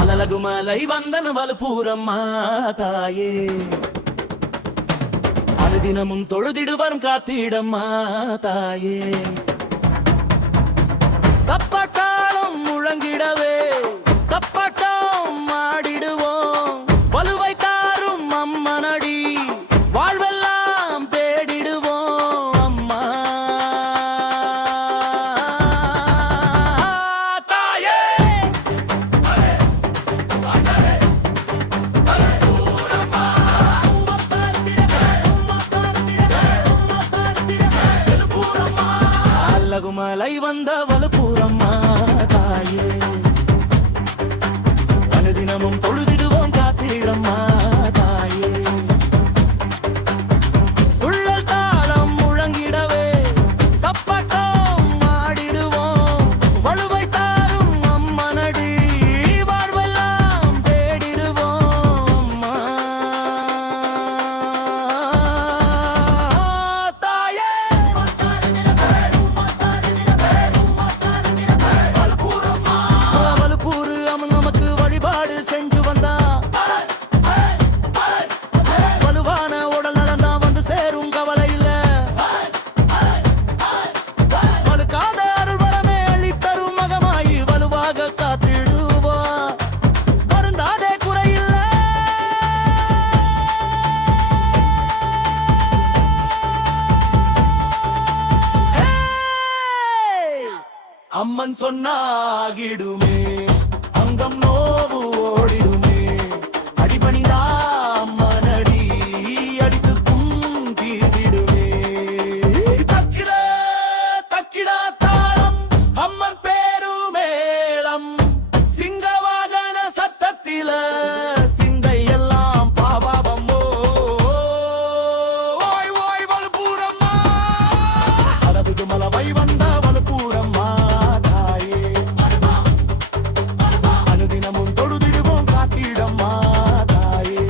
அழகுமலை வந்தன வலுப்பூரம்மா தாயே, அனுதினமும் தொழுதிடு வரும் காத்திடம்மா தாயே. தப்பாட்டாலும் முழங்கிடவே தப்பாட்டம் ஆடிடுவோம், வலுவை தாரும் அம்மனடி வாழ்வெல்லாம் தேடிடுவோம் அம்மா தாயே. அழகுமலை வந்த வலுப்பூரம்மா தாயே, அனுதினமும் தொழுதிடுவோம் காத்திடம்மா தாயே. துள்ளல் தாளம் முழங்கிடவே தப்பாட்டம் ஆடிடுவோம், வலுவை தாரும் அம்மனடி வாழ்வெல்லாம் தேடிடுவோம் அம்மா தாயே. வலுப்பூரு அவன் நமக்கு வழிபாடு செஞ்சு வந்தா, வலுவான உடல் நலந்தா வந்து சேரும் கவலை இல்ல. வலுக்காத அருள் வரமே அளித்தரும் மகமாயி வலுவாக காத்திடுவா, வருந்தாதே குறையில்ல. அம்மன் சொன்னாகிடுமே, அங்கம் நோவு ஓடிடுமே, அடிபணிதா அம்மனடி அடித்துக்கும் தீர்விடுமே. தக்கிட தக்கிட தாளம் அம்மன் பேருமேளம், சிங்கவாகன சத்தத்தில சிந்தை எல்லாம் பாவாபம். ஓய் ஓய் வலுப்பூரம்மா, அளவுக்கு மலவை வந்த வலுப்பூரம்மா தாயே, அனுதினமும் தொழுதிடுவோம் காத்திடம்மா தாயே.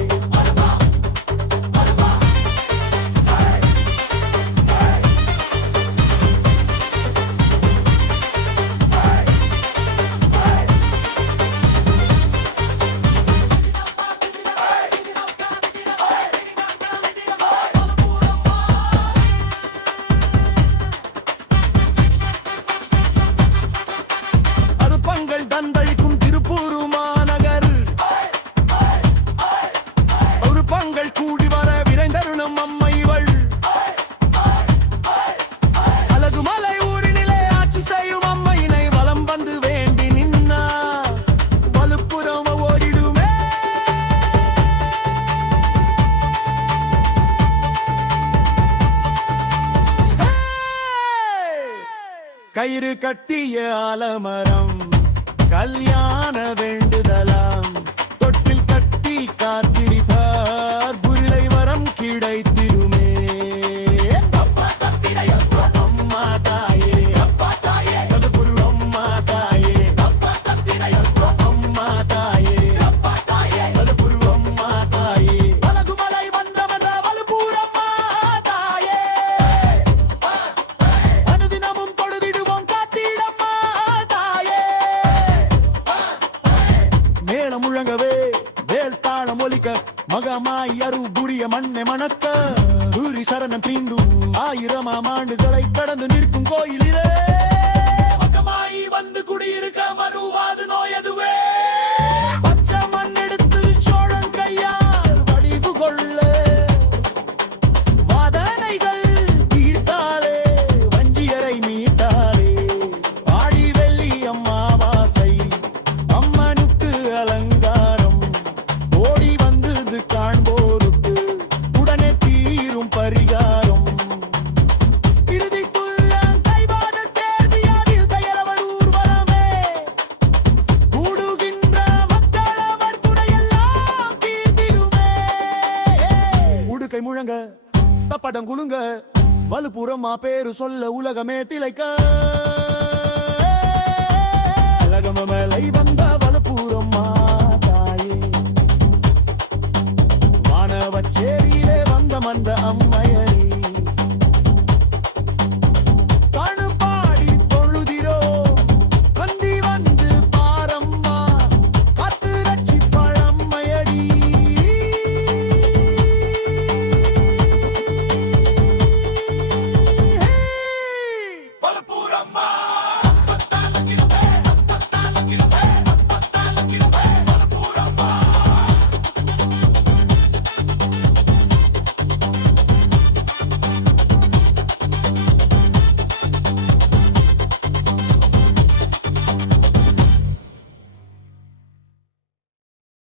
அருப்பங்கள் தந்தளிக்கும் திருப்பூர் மாநகர், உருப்பங்கள் கூடி வர விரைந்தருணும் அம்மைவள். அழகுமலை ஊரினிலே ஆட்சி செய்யும் அம்மையினை வலம் வந்து வேண்டி நின்னா, வலுப்புறம் ஓடிடுமே. கயிறு கட்டிய ஆலமரம் கல்யாண வேண்டுதலாம், தொட்டில் கட்டி காத்திருப்பார் புரிலை வரம் கிடைத்திடுமே. அம்மா தாயே, வலுப்புரு அம்மா தாயே, அம்மா தாயே, வலுப்புரு அம்மா தாயே. அழகுமலை வந்தவன் வலுப்பூரம்மா தாயே, அனுதினமும் தொழுதிடுவோம் காத்திடம்மா தாயே. மேளம் முழங்கவே வேல் தாளம் ஒலிக்க, மகமாய் அரு புரிய மண்ணை மணக்க, பூரி சரணம் தீண்டு 1000ஆம் ஆண்டுகளை கடந்து நிற்கும் கோயிலிலே மகமாய் வந்து குடியிருக்க மறுவாது நோயதுவே. பச்சை மண் எடுத்து சோழன் கையால் வடிவு கொள்ள, வாதனைகள் தீர்த்தாலே வஞ்சியரை மீட்டாலே, ஆடி வெள்ளி அம்மாவாசை அம்மனுக்கு அலங்காரம், ஓடி வந்தது காண்போருக்கு உடனே தீரும் பரிகாரம். இறுதிக்குள்ள கைவாத தேர்தியாதில் தையலவர் ஊர்வலமே, கூடுகின்ற மக்களவர் துணையெல்லாம் தீர்த்திடுமே. உடுக்கை முழங்க வந்த படம் குலுங்க வலுப்புறமா பேரு சொல்ல உலகமே திளைக்க அழகம மேலை வந்த வலுப்புறமா தாயே வானவச்சேரியிலே வந்த மந்த அம்மை